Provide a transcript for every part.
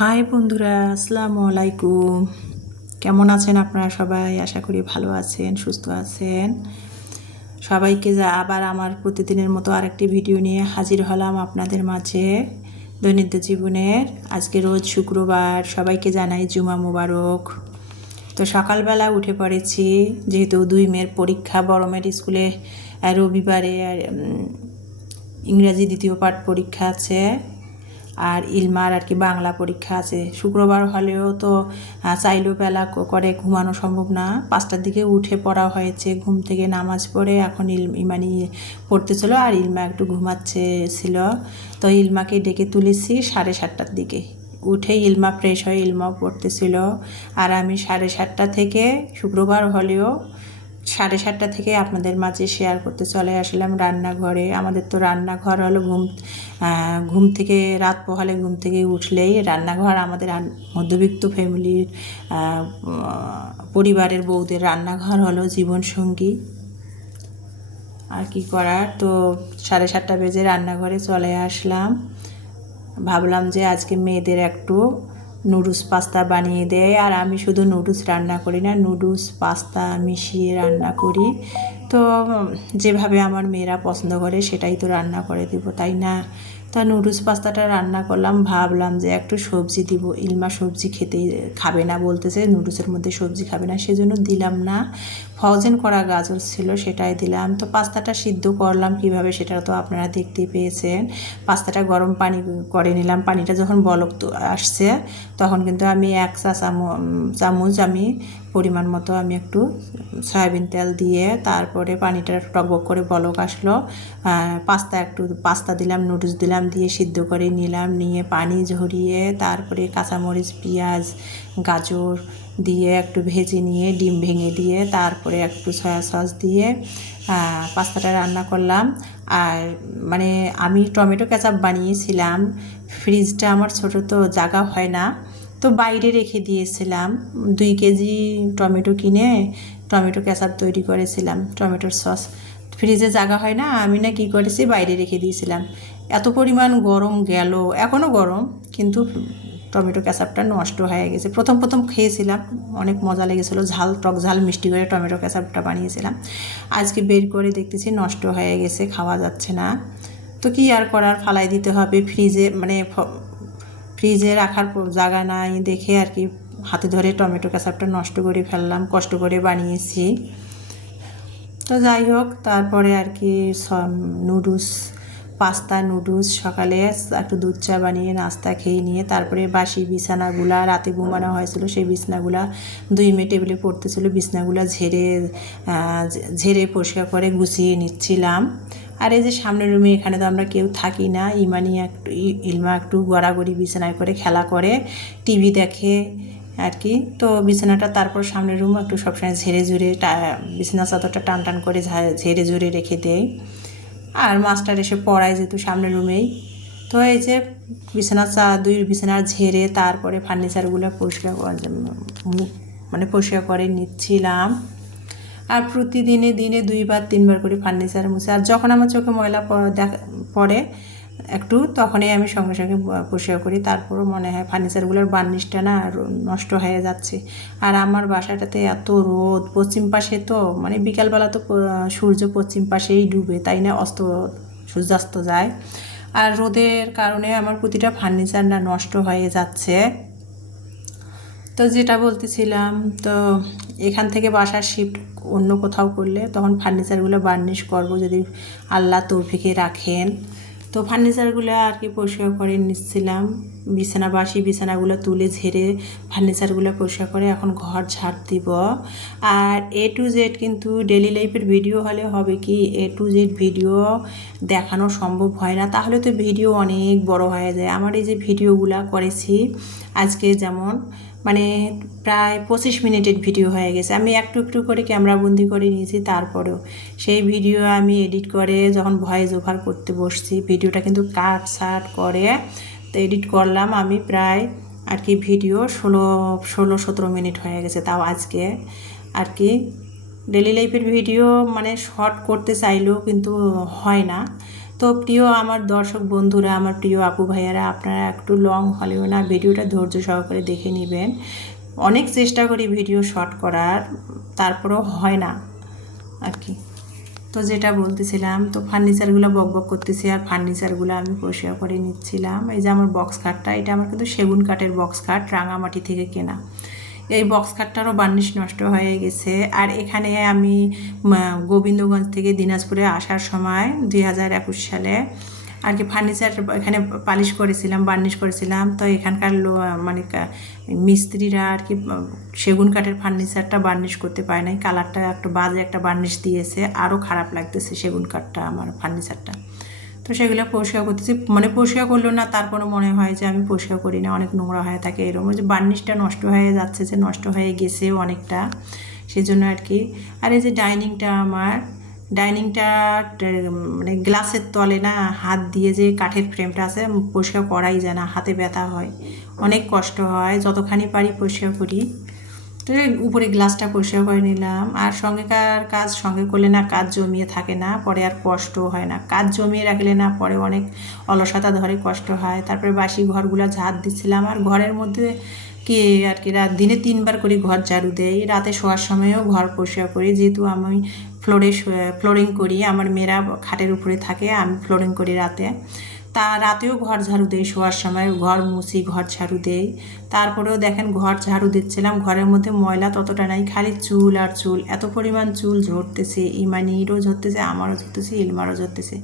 High বন্ধুরা, আসসালামু আলাইকুম। কেমন আছেন আপনারা সবাই? আশা করি ভালো আছেন, সুস্থ আছেন। সবাইকে আবার আমার প্রতিদিনের মতো আরেকটি ভিডিও নিয়ে হাজির হলাম আপনাদের মাঝে। দৈনন্দিন জীবনের আজকে রোজ শুক্রবার, সবাইকে জানাই জুমা মুবারক। তো সকালবেলা উঠে পড়েছি, যেহেতু 2 মেয়ের পরীক্ষা, বড় মেয়ের স্কুলে রবিবারে ইংরাজি দ্বিতীয় পাঠ পরীক্ষা আছে, আর ইলমার আর কি বাংলা পরীক্ষা আছে। শুক্রবার হলেও তো চাইলেও বেলা করে ঘুমানো সম্ভব না। 5টার দিকে উঠে পড়া হয়েছে, ঘুম থেকে নামাজ পড়ে এখন ইমানি পড়তেছিল আর ইলমা একটু ঘুমাচ্ছে ছিল। তো ইলমাকে ডেকে তুলেছি 7:30টার দিকে। উঠে ইলমা ফ্রেশ হয়ে ইলমাও পড়তেছিল, আর আমি 7:30টা থেকে, শুক্রবার হলেও 7:30টা থেকে আপনাদের মাঝে শেয়ার করতে চলে আসলাম রান্নাঘরে। আমাদের তো রান্নাঘর হলো ঘুম থেকে রাত পোহালে ঘুম থেকে উঠলেই রান্নাঘর আমাদের মধ্যবিত্ত ফ্যামিলির পরিবারের বউদের রান্নাঘর হলো জীবনসঙ্গী। আর কি করার, তো 7:30টা বেজে রান্নাঘরে চলে আসলাম। ভাবলাম যে আজকে মেয়েদের একটু নুডলস পাস্তা বানিয়ে দেয়, আর আমি শুধু নুডলস রান্না করি না, নুডলস পাস্তা মিশিয়ে রান্না করি। তো যেভাবে আমার মেয়েরা পছন্দ করে সেটাই তো রান্না করে দেব, তাই না? তা নুডলস পাস্তাটা রান্না করলাম, ভাবলাম যে একটু সবজি দিব। ইলমা সবজি খাবে না, বলতেছে নুডলসের মধ্যে সবজি খাবে না, সেজন্য দিলাম না। ফ্রোজেন করা গাজর ছিল, সেটাই দিলাম। তো পাস্তাটা সিদ্ধ করলাম কিভাবে সেটা তো আপনারা দেখতে পেয়েছেন। পাস্তাটা গরম পানি করে নিলাম। পানিটা যখন বলক আসছে তখন কিন্তু আমি 1 চামচ আমি পরিমাণ মতো আমি একটু সয়াবিন তেল দিয়ে, তারপরে পানিটা টকবক করে বলক আসলো, পাস্তা দিলাম, নুডলস দিলাম, দিয়ে সিদ্ধ করে নিলাম। নিয়ে পানি ঝরিয়ে তারপরে কাঁচামরিচ, পেঁয়াজ, গাজর দিয়ে একটু ভেজে নিয়ে ডিম ভেঙে দিয়ে তারপরে একটু সয়া সস দিয়ে পাস্তাটা রান্না করলাম। আর মানে আমি টমেটো কেচাপ বানিয়েছিলাম, ফ্রিজটা আমার ছোটো তো জায়গা হয় না, তো বাইরে রেখে দিয়েছিলাম। 2 কেজি টমেটো কিনে টমেটো কেচাপ তৈরি করেছিলাম, টমেটোর সস। ফ্রিজে জায়গা হয় না, আমি না কী করেছি, বাইরে রেখে দিয়েছিলাম। এত পরিমাণ গরম গেল, এখনও গরম, কিন্তু টমেটো কেচাপটা নষ্ট হয়ে গেছে। প্রথম খেয়েছিলাম, অনেক মজা লেগেছিলো, টক ঝাল মিষ্টি করে টমেটো কেচাপটা বানিয়েছিলাম। আজকে বের করে দেখতেছি নষ্ট হয়ে গেছে, খাওয়া যাচ্ছে না। তো কি আর করার, ফালাই দিতে হবে। ফ্রিজে রাখার জায়গা নাই দেখে আর কি হাতে ধরে টমেটো কেচাপটা নষ্ট করে ফেললাম, কষ্ট করে বানিয়েছি। তো যাই হোক, তারপরে আর কি পাস্তা নুডলস সকালে একটু দুধ চা বানিয়ে নাস্তা খেয়ে নিয়ে তারপরে বাসি বিছানাগুলা, রাতে ঘুমানো হয়েছিল সেই বিছানাগুলা 2 মেয়ে টেবিলে পড়তেছিল, বিছানাগুলা ঝেড়ে পরিষ্কার করে গুছিয়ে নিচ্ছিলাম। আর এই যে সামনের রুমে, এখানে তো আমরা কেউ থাকি না, ইলমা একটু গড়াগড়ি বিছানায় করে খেলা করে, টিভি দেখে আর কি। তো বিছানাটা তারপর সামনের রুমও একটু সবসময় ঝেড়ে বিছানা চাদরটা টান করে ঝেড়ে রেখে দেয়। আর মাস্টার এসে পড়ায় যেহেতু সামনের রুমেই, তো এই যে বিছানার ঝেড়ে তারপরে ফার্নিচারগুলো পরিষ্কার করে নিচ্ছিলাম। আর প্রতিদিনে 2 বার 3 বার করে ফার্নিচার মুছে, আর যখন আমার চোখে ময়লা পড়ে একটু, তখনই আমি সঙ্গে সঙ্গে পরিষ্কার করি। তারপরও মনে হয় ফার্নিচারগুলোর বার্নিশটা না নষ্ট হয়ে যাচ্ছে। আর আমার বাসাটাতে এত রোদ, পশ্চিম পাশে তো, মানে বিকালবেলা তো সূর্য পশ্চিম পাশেই ডুবে, তাই না, সূর্যাস্ত যায়। আর রোদের কারণে আমার প্রতিটা ফার্নিচার না নষ্ট হয়ে যাচ্ছে। তো যেটা বলতেছিলাম, তো এখান থেকে বাসার শিফট অন্য কোথাও করলে তখন ফার্নিচারগুলো বার্নিশ করব, যদি আল্লাহ তৌফিকে রাখেন। তো ফার্নিচারগুলো আর কি পরিষ্কার করে নিচ্ছিলাম। বাসি বিছানাগুলো তুলে ঝেড়ে ফার্নিচারগুলো পরিষ্কার করে এখন ঘর ঝাড় দিব। আর A to Z কিন্তু ডেলি লাইফের ভিডিও হলে হবে কি, A to Z ভিডিও দেখানো সম্ভব হয় না, তাহলে তো ভিডিও অনেক বড় হয়ে যায়। আমার এই যে ভিডিওগুলো করেছি আজকে, যেমন মানে প্রায় 25 মিনিটের ভিডিও হয়ে গেছে, আমি একটু একটু করে ক্যামেরাবন্দি করে নিয়েছি। তারপরেও সেই ভিডিও আমি এডিট করে যখন ভয়েস ওভার করতে বসছি, ভিডিওটা কিন্তু কাট সাট করে তো এডিট করলাম আমি, প্রায় আর কি ভিডিও 16-17 মিনিট হয়ে গেছে। তাও আজকে আর কি ডেলি লাইফের ভিডিও মানে শর্ট করতে চাইলেও কিন্তু হয় না। তো প্রিয় আমার দর্শক বন্ধুরা, আমার প্রিয় আপু ভাইয়ারা, আপনারা একটু লং হলেও না ভিডিওটা ধৈর্য সহকারে দেখে নেবেন। অনেক চেষ্টা করি ভিডিও শর্ট করার, তারপরেও হয় না আর কি। তো যেটা বলতেছিলাম, তো ফার্নিচারগুলো বকবক করতেছি আর ফার্নিচারগুলো আমি পরিষ্কার করে নিচ্ছিলাম। এই যে আমার বক্স খাটটা, এটা আমার কিন্তু সেগুন কাঠের বক্স খাট, রাঙামাটি থেকে কেনা। এই বক্স খাটটারও বার্নিশ নষ্ট হয়ে গেছে। আর এখানে আমি গোবিন্দগঞ্জ থেকে দিনাজপুরে আসার সময় 2021 সালে আর কি ফার্নিচার এখানে পালিশ করেছিলাম, বার্নিশ করেছিলাম। তো এখানকার মানে মিস্ত্রিরা আর কি সেগুন কাঠের ফার্নিচারটা বার্নিশ করতে পারে নাই, কালারটা একটু বাজে একটা বার্নিশ দিয়েছে, আরও খারাপ লাগতেছে সেগুন কাঠটা আমার ফার্নিচারটা। তো সেগুলো পরিষ্কার করতেছি, মানে পরিষ্কার করলো না, তারপরে মনে হয় যে আমি পরিষ্কার করি না, অনেক নোংরা হয়ে থাকে এরকম, যে বার্নিশটা নষ্ট হয়ে যাচ্ছে, যে নষ্ট হয়ে গেছেও অনেকটা, সেজন্য আর কি। আর এই যে ডাইনিংটা মানে গ্লাসের তলে না হাত দিয়ে যে কাঠের ফ্রেমটা আছে, পরিষ্কার করাই যায় না, হাতে ব্যথা হয়, অনেক কষ্ট হয়, যতখানি পারি পরিষ্কার করি। তো উপরে গ্লাসটা পরিষ্কার করে নিলাম। আর সঙ্গেকার কাজ সঙ্গে করলে না কাজ জমিয়ে থাকে না, পরে আর কষ্ট হয় না, কাজ জমিয়ে রাখলে না পরে অনেক অলসতা ধরে, কষ্ট হয়। তারপরে বাসি ঘরগুলো ঝাড় দিচ্ছিলাম। আর ঘরের মধ্যে কি আর কি দিনে 3বার করে ঘর ঝাড়ু দেই, রাতে শোয়ার সময়ও ঘর পরিষ্কার করি, যেহেতু আমি ফ্লোরিং করি, আমার মেয়েরা খাটের উপরে থাকে, আমি ফ্লোরিং করি রাতে। তা রাতেও ঘর ঝাড়ু দেই, শোয়ার সময় ঘর মুছি, ঘর ঝাড়ু দেই। তারপরেও দেখেন ঘর ঝাড়ু দিচ্ছিলাম, ঘরের মধ্যে ময়লা ততটা নাই, খালি চুল আর চুল, এত পরিমাণ চুল ঝরতেছে, ইমানিরও ঝরতেছে, আমারও ঝরতেছে, ইলমারও ঝরতেছে।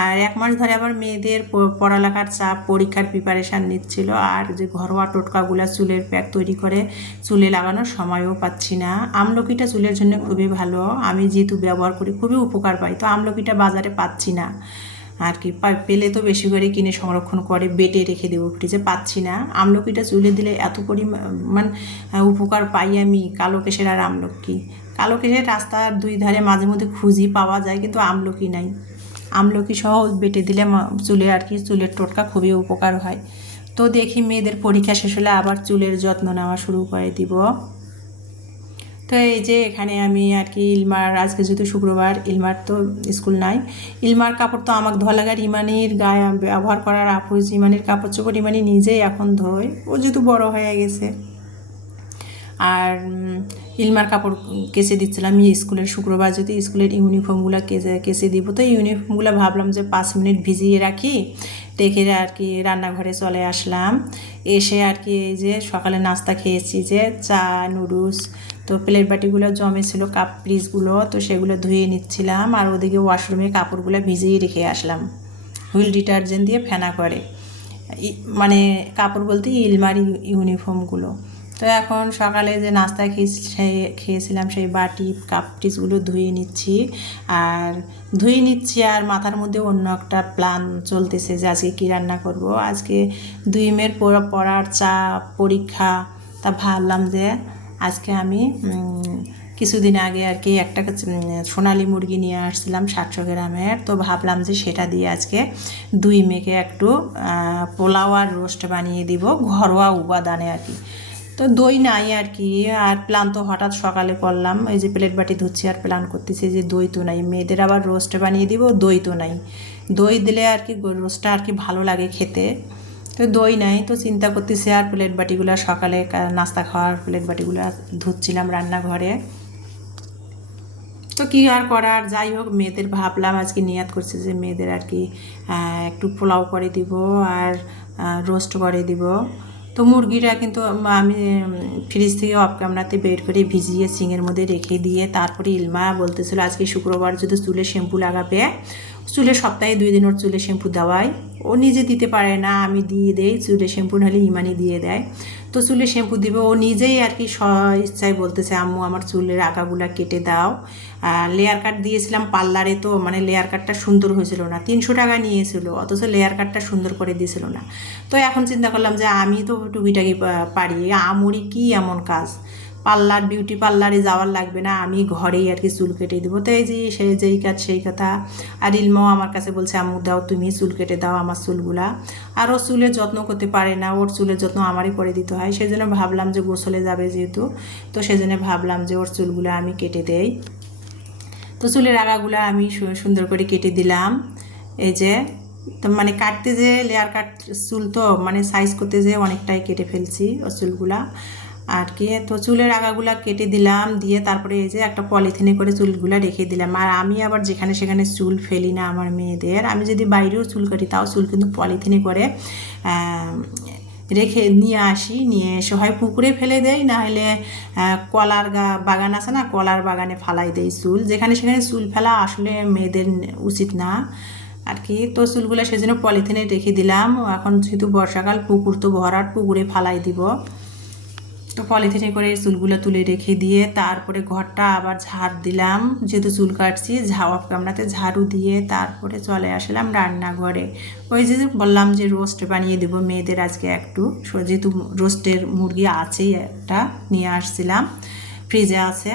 আর 1 মাস ধরে আবার মেয়েদের পড়ালেখার চাপ, পরীক্ষার প্রিপারেশান নিচ্ছিল। আর যে ঘরোয়া টোটকাগুলো চুলের প্যাক তৈরি করে চুলে লাগানোর সময়ও পাচ্ছি না। আমলকিটা চুলের জন্য খুবই ভালো, আমি যেহেতু ব্যবহার করি খুবই উপকার পাই। তো আমলকিটা বাজারে পাচ্ছি না আর কি, পেলে তো বেশি করে কিনে সংরক্ষণ করে বেটে রেখে দেবো ফ্রিজে, পাচ্ছি না। আমলকিটা চুলে দিলে এত পরিমাণ উপকার পাই আমি। কালো কেশের আর আমলকি, কালো কেশের রাস্তার 2 ধারে মাঝে মধ্যে খুঁজি, পাওয়া যায়, কিন্তু আমলকি নাই। আমলকি সহ বেটে দিলে চুলে আর কি, চুলের টোটকা খুবই উপকার হয়। তো দেখি মেয়েদের পরীক্ষা শেষ হলে আবার চুলের যত্ন নেওয়া শুরু করে দিব। তো এই যে এখানে আমি আর কি ইলমার, আজকে যেহেতু শুক্রবার, ইলমার তো স্কুল নাই, ইলমার কাপড় তো আমাকে ধোয়া লাগার, ইমানির গায়ে ব্যবহার করার আপুজ, ইমানির কাপড় চোপড় ইমানি নিজেই এখন ধোয়, ও যেহেতু বড় হয়ে গেছে। আর ইলমার কাপড় কেচে দিচ্ছিলাম স্কুলের, শুক্রবার যদি স্কুলের ইউনিফর্মগুলো কেচে দিব। তো ইউনিফর্মগুলো ভাবলাম যে 5 মিনিট ভিজিয়ে রাখি, রেখে আর কি রান্নাঘরে চলে আসলাম। এসে আর কি এই যে সকালে নাস্তা খেয়েছি, যে চা, নুডলস। তো প্লেট বাটিগুলো জমেছিল, কাপ পিসগুলো, তো সেগুলো ধুয়ে নিচ্ছিলাম। আর ওদিকে ওয়াশরুমে কাপড়গুলো ভিজিয়ে রেখে আসলাম হুইল ডিটারজেন্ট দিয়ে ফেনা করে, মানে কাপড় বলতে ইলমার ইউনিফর্মগুলো। তো এখন সকালে যে নাস্তা খেয়েছিলাম সেই বাটি কাপ টিসগুলো ধুয়ে নিচ্ছি। আর মাথার মধ্যে অন্য একটা প্ল্যান চলতেছে যে আজকে কী রান্না করব। আজকে 2 মেয়ের পড়ার চাপ, পরীক্ষা, তা ভাবলাম যে আজকে আমি কিছুদিন আগে আর কি একটা সোনালি মুরগি নিয়ে আসছিলাম 700 গ্রামের। তো ভাবলাম যে সেটা দিয়ে আজকে 2 মেয়েকে একটু পোলাও আর রোস্ট বানিয়ে দিব, ঘরোয়া উপাদানে আর কি। তো দই নাই আর কি, আর প্ল্যান তো হঠাৎ সকালে করলাম, এই যে প্লেট বাটি ধুচ্ছি আর প্ল্যান করতেছি যে দই তো নাই, মেয়েদের আবার রোস্ট বানিয়ে দিব, দই তো নাই। দই দিলে আর কি রোস্টটা আর কি ভালো লাগে খেতে, তো দই নাই। তো চিন্তা করতেছি, আর প্লেট বাটিগুলো সকালে নাস্তা খাওয়ার প্লেট বাটিগুলো ধুচ্ছিলাম রান্নাঘরে। তো কী আর করার, যাই হোক মেয়েদের ভাবলাম আজকে নিয়াত করছি যে মেয়েদের আর কি একটু পোলাও করে দিব আর রোস্ট করে দিব। তো মুরগিটা কিন্তু আমি ফ্রিজ থেকে অফ ক্যামেরাতে বের করে ভিজিয়ে সিঙের মধ্যে রেখে দিয়ে, তারপরে ইলমা বলতেছিল আজকে শুক্রবার যদি চুলে শ্যাম্পু লাগাবে, চুলে সপ্তাহে 2 দিন ওর চুলে শ্যাম্পু দেওয়াই, ও নিজে দিতে পারে না, আমি দিয়ে দেই চুলে শ্যাম্পু, নাহলে ইমানি দিয়ে দেয়। তো চুলে শ্যাম্পু দিবে, ও নিজেই আর কি ইচ্ছায় বলতেছে আম্মু আমার চুলের আঁকাগুলা কেটে দাও। লেয়ার কাট দিয়েছিলাম পার্লারে, তো মানে লেয়ার কাটটা সুন্দর হয়েছিল না, 300 টাকা নিয়েছিল, অথচ লেয়ার কাটটা সুন্দর করে দিয়েছিল না। তো এখন চিন্তা করলাম যে আমি তো টুকিটাকি পারি, আমরি কি এমন কাজ, বিউটি পার্লারে যাওয়ার লাগবে না, আমি ঘরেই আর কি চুল কেটে দেবো। তো এই যে যেই কাজ সেই কথা। আর ইলমাও আমার কাছে বলছে আম্মু দাও তুমি চুল কেটে দাও আমার চুলগুলা, আর ও চুলের যত্ন করতে পারে না, ওর চুলের যত্ন আমারই করে দিতে হয়। সেই জন্য ভাবলাম যে গোসলে যাবে যেহেতু, তো সেই জন্য ভাবলাম যে ওর চুলগুলো আমি কেটে দেই। তো চুলের আগাগুলো আমি সুন্দর করে কেটে দিলাম, এই যে তো মানে কাটতে যে লেয়ার কাট চুল তো মানে সাইজ করতে যে অনেকটাই কেটে ফেলছি ও চুলগুলা আর কি। তো চুলের আগাগুলা কেটে দিলাম, দিয়ে তারপরে এই যে একটা পলিথিনে করে চুলগুলা রেখে দিলাম। আর আমি আবার যেখানে সেখানে চুল ফেলি না আমার মেয়েদের, আমি যদি বাইরেও চুল কাটি তাও চুল কিন্তু পলিথিনে করে রেখে নিয়ে আসি, নিয়ে এসে হয় পুকুরে ফেলে দেই, না হলে কলার বাগান আছে না, কলার বাগানে ফালাই দেই চুল। যেখানে সেখানে চুল ফেলা আসলে মেয়েদের উচিত না আর কি। তো চুলগুলো সেজন্য পলিথিনে রেখে দিলাম। এখন যেহেতু বর্ষাকাল, পুকুর তো ভরাট, পুকুরে ফালাই দিব। তো পলিথিনে করে চুলগুলো তুলে রেখে দিয়ে তারপরে ঘরটা আবার ঝাড় দিলাম, যেহেতু চুল কাটছি অফ ক্যামেরাতে ঝাড়ু দিয়ে তারপরে চলে আসলাম রান্নাঘরে। ওই যে বললাম যে রোস্ট বানিয়ে দেবো মেয়েদের আজকে একটু, যেহেতু রোস্টের মুরগি আছেই একটা, নিয়ে আসছিলাম, ফ্রিজে আছে।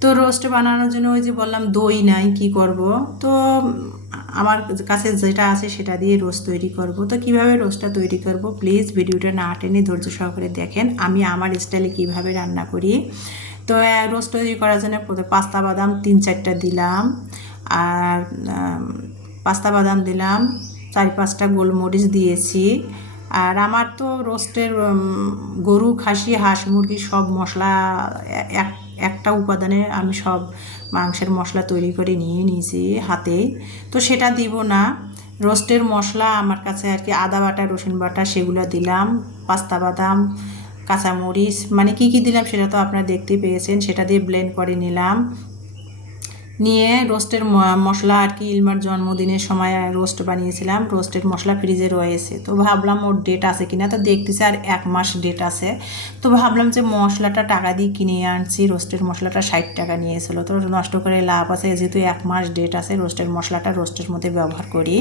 তো রোস্ট বানানোর জন্য ওই যে বললাম দই নাই, কি করব। তো আমার কাছে যেটা আছে সেটা দিয়ে রোস্ট তৈরি করব। তো কিভাবে রোস্টটা তৈরি করব প্লিজ ভিডিওটা না টেনে ধৈর্য সহকারে দেখেন, আমি আমার স্টাইলে কিভাবে রান্না করি। তো রোস্ট তৈরি করার জন্য পাস্তা বাদাম 3-4টা দিলাম, আর পাস্তা বাদাম দিলাম, 4-5টা গোলমরিচ দিয়েছি। আর আমার তো রোস্টের গরু, খাসি, হাঁস, মুরগি সব মশলা একটা উপাদানে আমি সব মাংসের মশলা তৈরি করে নিয়ে নিয়েছি হাতেই। তো সেটা দিব না, রোস্টের মশলা আমার কাছে আর কি আদা বাটা, রসুন বাটা সেগুলো দিলাম, পাস্তা বাদাম, কাঁচামরিচ, মানে কি দিলাম সেটা তো আপনারা দেখতে পেয়েছেন, সেটা দিয়ে ব্লেন্ড করে নিলাম। নিয়ে রোস্টের মশলা আর কি ইলমার জন্মদিনের সময় রোস্ট বানিয়েছিলাম, রোস্টের মশলা ফ্রিজে রয়েছে। তো ভাবলাম ওর ডেট আছে কিনা, তো দেখতেছি আর 1 মাস ডেট আছে। তো ভাবলাম যে মশলাটা টাকা দিয়ে কিনে আনছি, রোস্টের মশলাটা 60 টাকা নিয়েছিল, তো নষ্ট করে লাভ আছে, যেহেতু 1 মাস ডেট আছে, রোস্টের মশলাটা রোস্টের মধ্যে ব্যবহার করি।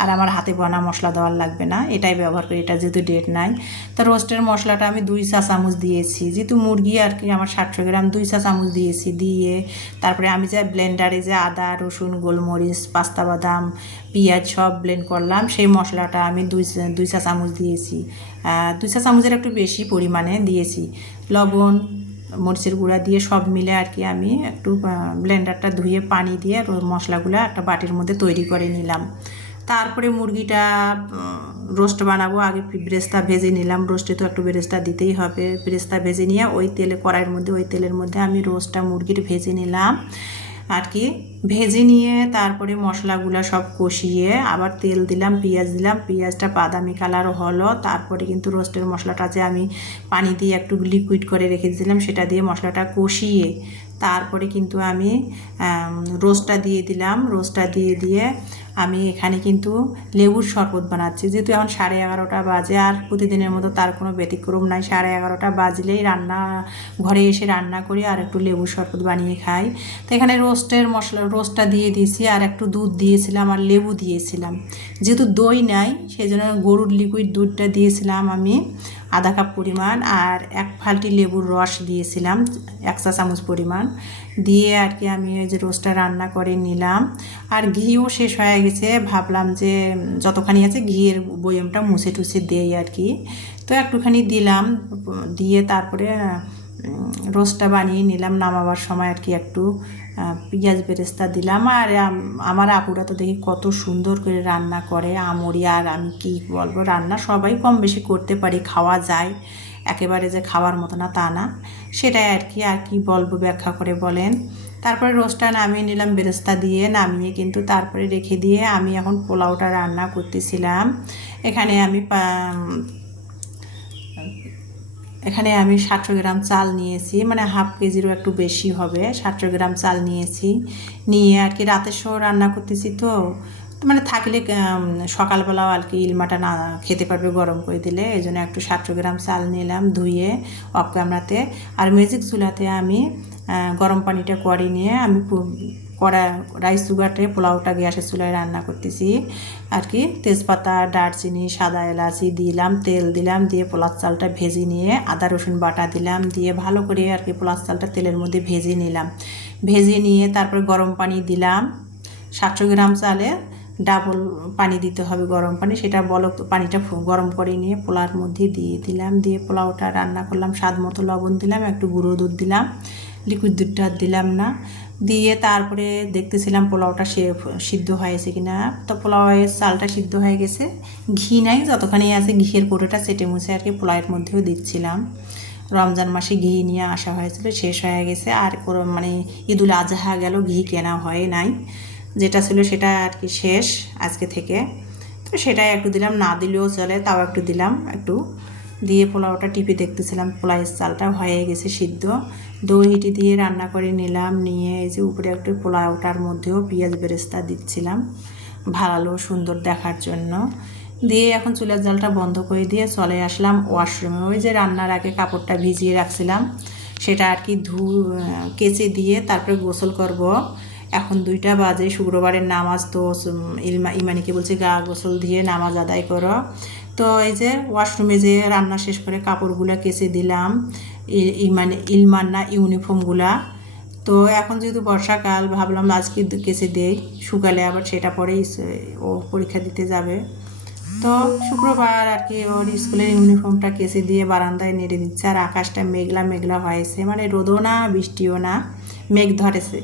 আর আমার হাতে বানা মশলা দেওয়ার লাগবে না, এটাই ব্যবহার করি, এটা যেহেতু ডেট নাই। তো রোস্টের মশলাটা আমি 2 চা চামচ দিয়েছি, যেহেতু মুরগি আর কি আমার 700 গ্রাম, 2 চা চামচ দিয়েছি। দিয়ে তারপরে আমি যে ব্লেন্ডারে যে আদা, রসুন, গোলমরিচ, পাস্তা বাদাম, পেঁয়াজ সব ব্লেন্ড করলাম, সেই মশলাটা আমি 2 চা চামচ দিয়েছি, 2 চা চামচের একটু বেশি পরিমাণে দিয়েছি। লবণ, মরিচের গুঁড়া দিয়ে সব মিলে আর কি আমি একটু ব্লেন্ডারটা ধুয়ে পানি দিয়ে মশলাগুলো একটা বাটির মধ্যে তৈরি করে নিলাম। তারপরে মুরগিটা রোস্ট বানাবো, আগে বেরেস্তা ভেজে নিলাম, রোস্টে তো একটু বেরেস্তা দিতেই হবে। বেরেস্তা ভেজে নিয়ে ওই তেলে, কড়াইয়ের মধ্যে, ওই তেলের মধ্যে আমি রোস্টটা মুরগির ভেজে নিলাম আর কি। ভেজে নিয়ে তারপরে মশলাগুলো সব কষিয়ে আবার তেল দিলাম, পেঁয়াজ দিলাম, পেঁয়াজটা বাদামি কালার হলো। তারপরে কিন্তু রোস্টের মশলাটা যে আমি পানি দিয়ে একটু লিকুইড করে রেখে দিয়েছিলাম, সেটা দিয়ে মশলাটা কষিয়ে তারপরে কিন্তু আমি রোস্টটা দিয়ে দিলাম। রোস্টটা দিয়ে আমি এখানে কিন্তু লেবুর শরবত বানাচ্ছি, যেহেতু এখন 11:30 বাজে, আর প্রতিদিনের মতো তার কোনো ব্যতিক্রম নাই। 11:30 বাজলেই রান্না ঘরে এসে রান্না করি আর একটু লেবুর শরবত বানিয়ে খাই। তো এখানে রোস্টটা দিয়ে দিয়েছি, আর একটু দুধ দিয়েছিলাম, আর লেবু দিয়েছিলাম। যেহেতু দই নাই সেই জন্য গরুর লিকুইড দুধটা দিয়েছিলাম আমি আধা কাপ পরিমাণ, আর 1 ফালটি লেবুর রস দিয়েছিলাম 1 চা চামচ পরিমাণ। দিয়ে আর কি আমি ওই যে রোস্টটা রান্না করে নিলাম। আর ঘিও শেষ হয়ে গেছে, ভাবলাম যে যতখানি আছে ঘিয়ের বয়মটা মুছে টুছে দেই আর কি। তো একটুখানি দিলাম, দিয়ে তারপরে রোস্টটা বানিয়ে নিলাম। নামাবার সময় আর কি একটু পেঁয়াজ বেরেস্তা দিলাম। আর আমার আপুরা তো দেখি কত সুন্দর করে রান্না করে, আমরি। আর আমি কি বলবো, রান্না সবাই কম বেশি করতে পারি, খাওয়া যায়, একেবারে যে খাওয়ার মতো না তা না, সেটাই আর কি। আর কি বলবো, ব্যাখ্যা করে বলেন। তারপরে রোস্টটা নামিয়ে নিলাম বেরেস্তা দিয়ে, নামিয়ে কিন্তু তারপরে রেখে দিয়ে আমি এখন পোলাওটা রান্না করতেছিলাম। এখানে আমি 700 গ্রাম চাল নিয়েছি, মানে হাফ কেজিরও একটু বেশি হবে, 700 গ্রাম চাল নিয়েছি। নিয়ে আর কি রাতের শো রান্না করতেছি, তো মানে থাকলে সকালবেলাও আর কি ইলমাটা না খেতে পারবে গরম করে দিলে, এই জন্য একটু 700 গ্রাম চাল নিলাম ধুয়ে অফ ক্যামেরাতে। আর ম্যাজিক চুলাতে আমি গরম পানিটা করে নিয়ে আমি রাইস কুকারে পোলাওটা গ্যাসের চুলায় রান্না করতেছি আর কি। তেজপাতা, দারচিনি, সাদা এলাচি দিলাম, তেল দিলাম, দিয়ে পোলার চালটা ভেজে নিয়ে আদা রসুন বাটা দিলাম, দিয়ে ভালো করে আর কি পোলার চালটা তেলের মধ্যে ভেজে নিলাম। ভেজে নিয়ে তারপরে গরম পানি দিলাম। 700 গ্রাম চালে ডাবল পানি দিতে হবে, গরম পানি, সেটা পানিটা গরম করে নিয়ে পোলাওর মধ্যে দিয়ে দিলাম। দিয়ে পোলাওটা রান্না করলাম, স্বাদ মতো লবণ দিলাম, একটু গুঁড়ো দুধ দিলাম, লিকুইড দুধটা দিলাম না। দিয়ে তারপরে দেখতেছিলাম পোলাওটা সিদ্ধ হয়েছে কিনা। তো পোলাওয়ের চালটা সিদ্ধ হয়ে গেছে, ঘি নাই যতখানি আছে ঘিয়ের কোটোটা চেটে মুছে আর কি পোলাওয়ের মধ্যেও দিচ্ছিলাম। রমজান মাসে ঘি নিয়ে আসা হয়েছিল, শেষ হয়ে গেছে। আর মানে ঈদুল আজহা গেল, ঘি কেনা হয় নাই, যেটা ছিল সেটা আর কি শেষ আজকে থেকে। তো সেটাই একটু দিলাম, না দিলেও চলে, তাও একটু দিলাম। একটু দিয়ে পোলাওটা টিপে দেখতেছিলাম পোলাওয়ের চালটা হয়ে গেছে সিদ্ধ। দই হিটি দিয়ে রান্না করে নিলাম, নিয়ে এই যে উপরে একটু পোলাওটার মধ্যেও পেঁয়াজ বেরেস্তা দিচ্ছিলাম ভালো সুন্দর দেখার জন্য। দিয়ে এখন চুলার জালটা বন্ধ করে দিয়ে চলে আসলাম ওয়াশরুমে। ওই যে রান্নার আগে কাপড়টা ভিজিয়ে রাখছিলাম সেটা আর কি কেচে দিয়ে তারপরে গোসল করব। এখন 2টা বাজে, শুক্রবারের নামাজ, তো ইমানিকে বলছে গা গোসল দিয়ে নামাজ আদায় করো। তো এই যে ওয়াশরুমে যে রান্না শেষ করে কাপড়গুলো কেচে দিলাম, ইলমান্না ইউনিফর্মগুলা। তো এখন যেহেতু বর্ষাকাল ভাবলাম আজকে কেচে দেই, শুকালে আবার সেটা পরেই ও পরীক্ষা দিতে যাবে। তো শুক্রবার আর কি ওর স্কুলের ইউনিফর্মটা কেচে দিয়ে বারান্দায় নেড়ে দিচ্ছে। আর আকাশটা মেঘলা মেঘলা হয়েছে, মানে রোদও না বৃষ্টিও না, মেঘ ধরেছে।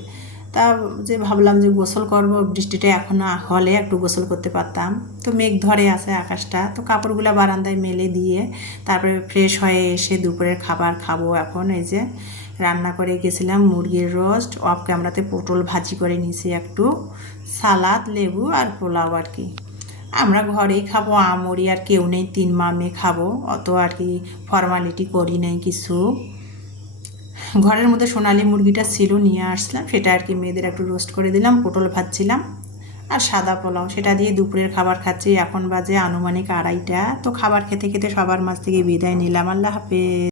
তা যে ভাবলাম যে গোসল করব, বৃষ্টিটা এখন হলে একটু গোসল করতে পারতাম। তো মেঘ ধরে আছে আকাশটা, তো কাপড়গুলো বারান্দায় মেলে দিয়ে তারপরে ফ্রেশ হয়ে এসে দুপুরের খাবার খাবো। এখন এই যে রান্না করে গেছিলাম মুরগির রোস্ট, অফ ক্যামেরাতে পটল ভাজি করে নিয়েছি, একটু সালাদ, লেবু আর পোলাও আর কি। আমরা ঘরেই খাবো, আমরি আর কেউ নেই, 3 মা মেয়ে খাবো, অত আর কি ফর্মালিটি করি নাই কিছু। ঘরের মধ্যে সোনালি মুরগিটা ছিল, নিয়ে আসলাম, সেটা আর কি মেয়েদের একটু রোস্ট করে দিলাম, পটল ভাজছিলাম আর সাদা পোলাও, সেটা দিয়ে দুপুরের খাবার খাচ্ছি। এখন বাজে আনুমানিক 2:30। তো খাবার খেতে খেতে সবার মাঝ থেকে বিদায় নিলাম। আল্লাহ হাফেজ।